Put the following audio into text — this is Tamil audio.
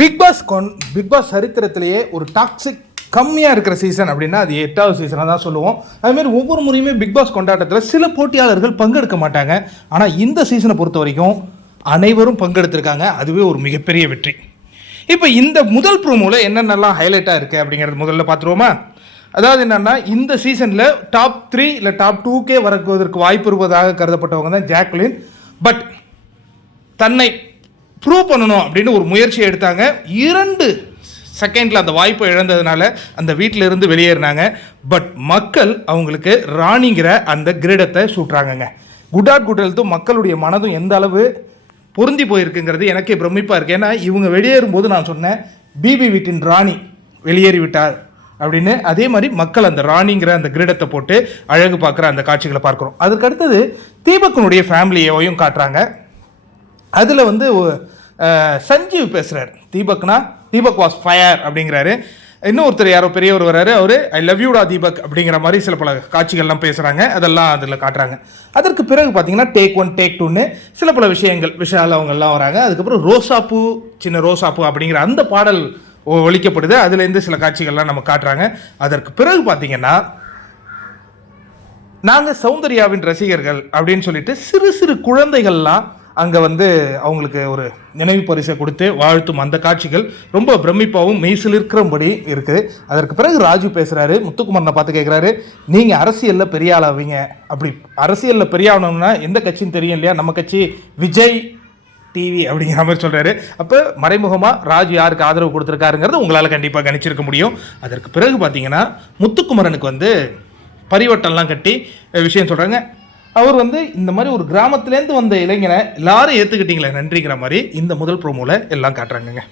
பிக் பாஸ் சரித்திரத்திலேயே ஒரு டாக்ஸிக் கம்மியாக இருக்கிற சீசன் அப்படின்னா அது 8வது சீசனாக தான் சொல்லுவோம். அதுமாரி ஒவ்வொரு முறையுமே பிக் பாஸ் கொண்டாட்டத்தில் சில போட்டியாளர்கள் பங்கெடுக்க மாட்டாங்க. ஆனால் இந்த சீசனை பொறுத்த வரைக்கும் அனைவரும் பங்கெடுத்திருக்காங்க. அதுவே ஒரு மிகப்பெரிய வெற்றி. இப்போ இந்த முதல் ப்ரோமோவில் என்னென்னலாம் ஹைலைட்டாக இருக்குது அப்படிங்கிறது முதல்ல பார்த்துருவோமா? அதாவது என்னென்னா, இந்த சீசனில் டாப் 3 இல்லை டாப் 2கே வரக்குவதற்கு வாய்ப்பு இருப்பதாக கருதப்பட்டவங்க தான் ஜாக்குலின். பட் தன்னை ப்ரூவ் பண்ணணும் அப்படின்னு ஒரு முயற்சியை எடுத்தாங்க. 2 செகண்டில் அந்த வாய்ப்பை இழந்ததுனால அந்த வீட்டில் இருந்து வெளியேறினாங்க. பட் மக்கள் அவங்களுக்கு ராணிங்கிற அந்த கிரீடத்தை சூட்டுறாங்கங்க. குட் ஆர் குட் ஹெல்த்தும் மக்களுடைய மனதும் எந்த அளவு பொருந்தி போயிருக்குங்கிறது எனக்கே பிரமிப்பாக இருக்குது. ஏன்னா இவங்க வெளியேறும்போது நான் சொன்னேன், பிபி வீட்டின் ராணி வெளியேறி விட்டார் அப்படின்னு. அதே மாதிரி மக்கள் அந்த ராணிங்கிற அந்த கிரீடத்தை போட்டு அழகு பார்க்குற அந்த காட்சிகளை பார்க்குறோம். அதுக்கு அடுத்தது தீபக்கனுடைய ஃபேமிலியையும் காட்டுறாங்க. அதில் வந்து சஞ்சீவ் பேசுகிறார். தீபக் வாஸ் ஃபயர் அப்படிங்கிறாரு. இன்னொருத்தர் யாரோ பெரியவர் வர்றாரு, அவர் ஐ லவ் யூடா தீபக் அப்படிங்கிற மாதிரி சில பல காட்சிகள்லாம் பேசுகிறாங்க. அதெல்லாம் அதில் காட்டுறாங்க. அதற்கு பிறகு பார்த்தீங்கன்னா டேக் 1 டேக் 2ன்னு சில பல விஷால் அவங்கெல்லாம் வராங்க. அதுக்கப்புறம் ரோசாப்பூ சின்ன ரோசாப்பூ அப்படிங்கிற அந்த பாடல் ஒழிக்கப்படுது. அதுலேருந்து சில காட்சிகள்லாம் நம்ம காட்டுறாங்க. அதற்கு பிறகு பார்த்தீங்கன்னா நாங்கள் சௌந்தர்யாவின் ரசிகர்கள் அப்படின்னு சொல்லிட்டு சிறு சிறு குழந்தைகள்லாம் அங்கே வந்து அவங்களுக்கு ஒரு நினைவு பரிசை கொடுத்து வாழ்த்தும் அந்த காட்சிகள் ரொம்ப பிரமிப்பாகவும் மெய்சில் இருக்கிறபடி இருக்குது. அதற்கு பிறகு ராஜு பேசுகிறாரு. முத்துக்குமரனை பார்த்து கேட்குறாரு, நீங்கள் அரசியலில் பெரிய ஆளாவீங்க, அப்படி அரசியலில் பெரிய ஆகணும்னா எந்த கட்சின்னு தெரியும் இல்லையா, நம்ம கட்சி விஜய் டிவி அப்படிங்கிற மாதிரி சொல்கிறாரு. அப்போ மறைமுகமாக ராஜு யாருக்கு ஆதரவு கொடுத்துருக்காருங்கிறது உங்களால் கண்டிப்பாக கணிச்சிருக்க முடியும். அதற்கு பிறகு பார்த்தீங்கன்னா முத்துக்குமரனுக்கு வந்து பரிவட்டம்லாம் கட்டி விஷயம் சொல்கிறாங்க. அவர் வந்து இந்த மாதிரி ஒரு கிராமத்துலேருந்து வந்த இளைஞனை எல்லாரும் ஏற்றுக்கிட்டீங்களே நன்றிங்கிற மாதிரி இந்த முதல் ப்ரோமோவில் எல்லாம் காட்டுறாங்கங்க.